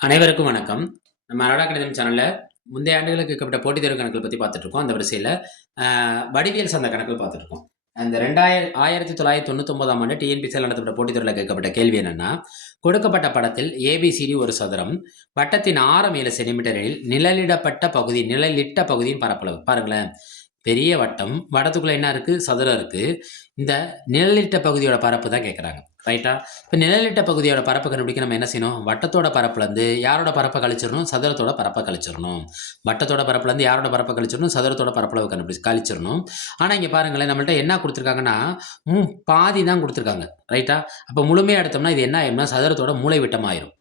அனைவருக்கும் வணக்கம். நம்ம அரடா கணிதம் சேனலில் முந்தைய ஆண்டுகளுக்கு கேட்கப்பட்ட போட்டித் தேர்வு கணக்குகள் பற்றி பார்த்துட்ருக்கோம் அந்த வரிசையில் வடிவியல் சார்ந்த கணக்குகள் பார்த்துட்ருக்கோம் அந்த ரெண்டாயிரம் ஆயிரத்தி தொள்ளாயிரத்தி தொண்ணூத்தொம்பதாம் ஆண்டு டிஎன்பிசியில் நடத்தப்பட்ட போட்டித் தேர்வில் கேட்கப்பட்ட கேள்வி என்னென்னா கொடுக்கப்பட்ட படத்தில் ஏபிசிடி ஒரு சதுரம் வட்டத்தின் ஆரம் ஏழு சென்டிமீட்டரில் நிழலிடப்பட்ட பகுதி நிழலிட்ட பகுதியின் பரப்பளவு. பாருங்களேன். பெரிய வட்டம் வட்டத்துக்குள்ள என்ன இருக்கு? சதுரம் இருக்கு. இந்த நிழலிட்ட பகுதியோட பரப்பு தான் கேட்குறாங்க ரைட்டா இப்போ நிழலிட்ட பகுதியோட பரப்பை கண்டுபிடிக்க நம்ம என்ன செய்யணும்? வட்டத்தோட பரப்புலேருந்து யாரோட பரப்பை கழிச்சிடணும்? சதுரத்தோட பரப்பை கழிச்சிடணும். வட்டத்தோட பரப்புலேருந்து யாரோட பரப்பை கழிச்சிடணும்? சதுரத்தோட பரப்பளவு கண்டுபிடிச்சு கழிச்சிடணும். ஆனால் இங்கே பாருங்களேன் நம்மள்ட்ட என்ன கொடுத்துருக்காங்கன்னா பாதி தான் கொடுத்துருக்காங்க. ரைட்டா அப்போ முழுமையாக எடுத்தோம்னா இது என்ன ஆயிரும்னா சதுரத்தோட மூளை விட்டமாயிரும்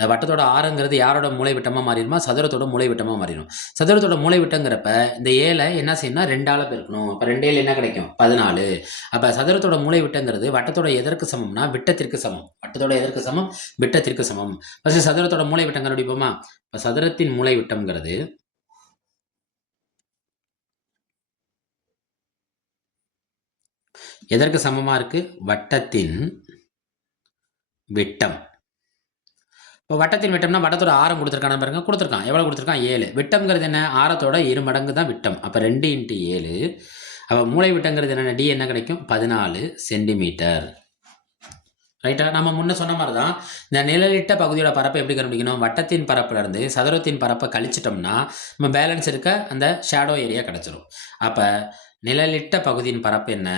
இந்த வட்டத்தோட ஆறுங்கிறது யாரோட மூளைவிட்டமாக மாறிடுமா? சதுரத்தோட மூளைவிட்டமாக மாறிடும். சதுரத்தோட மூளைவிட்டங்கிறப்ப இந்த ஏழை என்ன செய்யணும்னா ரெண்டால் பெருக்கணும். அப்போ ரெண்டு ஏழு என்ன கிடைக்கும்? பதினாலு. அப்போ சதுரத்தோட மூளைவிட்டங்கிறது வட்டத்தோட எதற்கு சமம்னா விட்டத்திற்கு சமம். வட்டத்தோட எதற்கு சமம்? விட்டத்திற்கு சமம். ஃபஸ்ட்டு சதுரத்தோட மூளை விட்டம் கண்டுபிடிப்போமா? இப்போ சதுரத்தின் மூளைவிட்டம்ங்கிறது எதற்கு சமமாக இருக்குது வட்டத்தின் விட்டம். இப்போ வட்டத்தின் விட்டம்னா வட்டத்தோட ஆரம் கொடுத்துருக்கான பாருங்க கொடுத்துருக்கான். எவ்வளோ கொடுத்துருக்கான்? ஏழு. விட்டம்ங்கிறது என்ன? ஆரத்தோட இரு மடங்கு தான் விட்டம். அப்போ ரெண்டு இன்ட்டு ஏழு. அப்போ மூளை விட்டங்கிறது என்னென்ன டி என்ன கிடைக்கும்? பதினாலு சென்டிமீட்டர். ரைட்டா நம்ம முன்ன சொன்ன மாதிரி தான் இந்த நிழலிட்ட பகுதியோட பரப்பை எப்படி கண்டுபிடிக்கணும்? வட்டத்தின் பரப்புல இருந்து சதுரத்தின் பரப்பை கழிச்சிட்டோம்னா நம்ம பேலன்ஸ் இருக்க அந்த ஷேடோ ஏரியா கிடச்சிரும். அப்போ நிழலிட்ட பகுதியின் பரப்பு என்ன?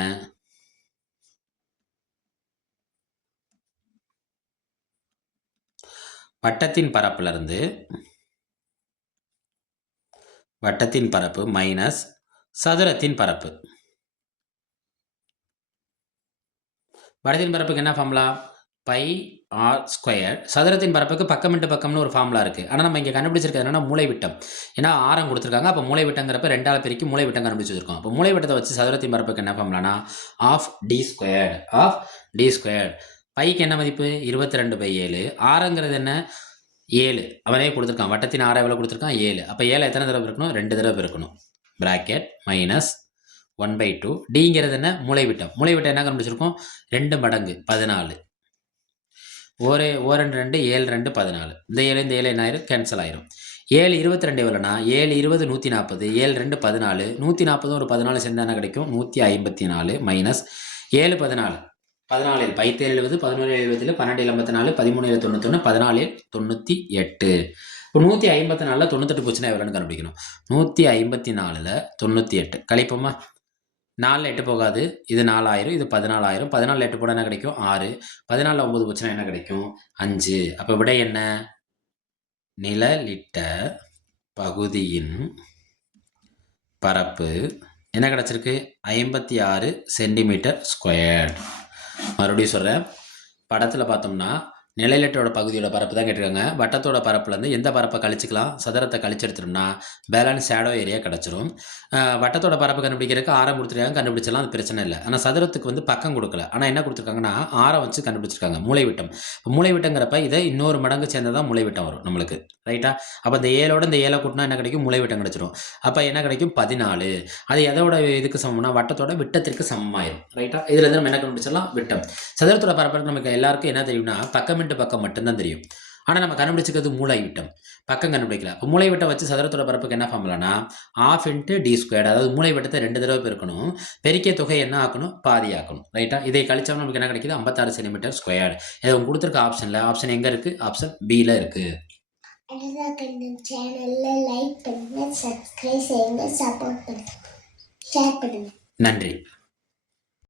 வட்டத்தின் பரப்பிலிருந்து வட்டத்தின் பரப்பு மைனஸ் சதுரத்தின் பரப்பு. வட்டத்தின் பரப்புக்கு என்ன ஃபார்முலா பை ஆர் ஸ்கொயர் சதுரத்தின் பரப்புக்கு பக்கம் இன்ட்டு பக்கம்னு ஒரு ஃபார்முலா இருக்குது ஆனால் நம்ம இங்கே கண்டுபிடிச்சிருக்கிறது என்னன்னா மூளைவிட்டம் ஏன்னா ஆரம் கொடுத்துருக்காங்க. அப்போ மூளை விட்டங்கிறப்ப ரெண்டாவது பெருக்கி மூளை விட்டம் கண்டுபிடிச்சி வச்சிருக்கோம். அப்போ மூளைவிட்டத்தை வச்சு சதுரத்தின் பரப்புக்கு என்ன ஃபார்முலானா half D square half D square bike என்ன மதிப்பு? இருபத்தி ரெண்டு பை ஏழு. ஆறுங்கிறது என்ன? ஏழு. அவனே கொடுத்துருக்கான். வட்டத்தின் ஆறு எவ்வளோ கொடுத்துருக்கான்? ஏழு. அப்போ ஏழு எத்தனை தடவை இருக்கணும்? ரெண்டு தடவை இருக்கணும். Bracket minus one by two டிங்கிறது என்ன? மூளைவிட்டம். மூளைவிட்டம் என்ன கண்டுபிடிச்சிருக்கோம்? ரெண்டு மடங்கு. பதினாலு. ஒரு ஓ ரெண்டு ரெண்டு ஏழு ரெண்டு பதினாலு. இந்த ஏழு இந்த ஏழு என்ன ஆயிரும்? கேன்சல் ஆயிரும். ஏழு இருபத்தி ரெண்டு எவ்வளோனா ஏழு இருபது நூற்றி நாற்பது ஏழு ரெண்டு பதினாலு. நூற்றி நாற்பதும் ஒரு பதினாலு சேர்ந்தா என்ன கிடைக்கும். நூற்றி ஐம்பத்தி நாலு மைனஸ் ஏழு பதினாலு. பதினாலு பைத்தேழு எழுபது பதினோரு எழுபதில் பன்னெண்டு எண்பத்தி நாலு பதிமூணு தொண்ணூத்தொன்று பதினாலு தொண்ணூற்றி எட்டு. இப்போ நூற்றி ஐம்பத்தி நாலில் தொண்ணூத்தெட்டு போச்சுன்னா எவ்வளோன்னு கண்டுபிடிக்கணும். நூற்றி ஐம்பத்தி நாலில் தொண்ணூற்றி எட்டு. கழிப்போமா? நாலில் எட்டு போகாது. இது நாலாயிரம் இது பதினாலாயிரம். பதினாலில் எட்டு போட என்ன கிடைக்கும்? ஆறு. பதினாலில் ஒம்பது போச்சுன்னா என்ன கிடைக்கும்? அஞ்சு. அப்போ விட என்ன? நிழலிட்ட பகுதியின் பரப்பு. என்ன கிடச்சிருக்கு? ஐம்பத்தி ஆறு சென்டிமீட்டர் ஸ்கொயர். மறுபடியும் சொல்கிறேன் படத்தில் பார்த்தோம்னா நிலையிலட்டோட பகுதியோட பரப்பு தான் கேட்டிருக்காங்க. வட்டத்தோட பரப்புலேருந்து எந்த பரப்பை கழிச்சிக்கலாம்? சதுரத்தை கழிச்செடுத்துட்டோம்னா பேலன்ஸ் ஷேடோ ஏரியா கிடச்சிரும். வட்டத்தோட பரப்பு கண்டுபிடிக்கிறதுக்கு ஆரம் கொடுத்துருக்காங்க கண்டுபிடிச்சலாம் அது பிரச்சனை இல்லை. ஆனால் சதுரத்துக்கு வந்து பக்கம் கொடுக்கல. ஆனால் என்ன கொடுத்துருக்காங்கன்னா ஆரம் வச்சு கண்டுபிடிச்சிருக்காங்க மூளைவிட்டம் இப்போ மூளைவிட்டங்கிறப்ப இதை இன்னொரு மடங்கு சேர்ந்தால் தான் மூளைவிட்டம் வரும் நம்மளுக்கு ரைட்டா அப்போ இந்த ஏழோட இந்த ஏழை கூட்டினா என்ன கிடைக்கும்? மூளைவிட்டம் கிடச்சிரும். கிடைச்சிரும் அப்போ என்ன கிடைக்கும்? பதினாலு. அது எதோட இதுக்கு சமம்னா வட்டத்தோட விட்டத்திற்கு சமமாயிரும் ரைட்டா இதில் இருந்து நம்ம என்ன கண்டுபிடிச்சலாம் விட்டம். சதுரத்தோட பரப்பு நமக்கு எல்லாருக்கும் என்ன தெரியும்னா பக்கம் இன்ட்டு பக்கம் மட்டும்தான் தெரியும். ஆனால் நம்ம கண்டுபிடிச்சிக்கிறது மூளை விட்டம். பக்கம் கண்டுபிடிக்கல. இப்போ மூளை விட்டம் வச்சு சதுரத்தோட பரப்புக்கு என்ன ஃபார்முலானா ஆஃப் இன்ட்டு டி ஸ்கொயர் அதாவது மூளை விட்டத்தை ரெண்டு தடவை பெருக்கணும். பெருக்கிய தொகை என்ன ஆக்கணும்? பாதி ஆக்கணும். ரைட்டா இதை கழிச்சோம்னா நமக்கு என்ன கிடைக்குது? ஐம்பத்தாறு சென்டிமீட்டர் ஸ்கொயர் இது அவங்க கொடுத்துருக்க ஆப்ஷனில் ஆப்ஷன் எங்கே இருக்குது ஆப்ஷன் பியில் இருக்குது அழகா கண்டம் சேனலில் லைக் பண்ணுங்க சப்ஸ்கிரைப் செய்யுங்க சப்போர்ட் பண்ணுங்க. ஷேர் பண்ணுங்க. நன்றி.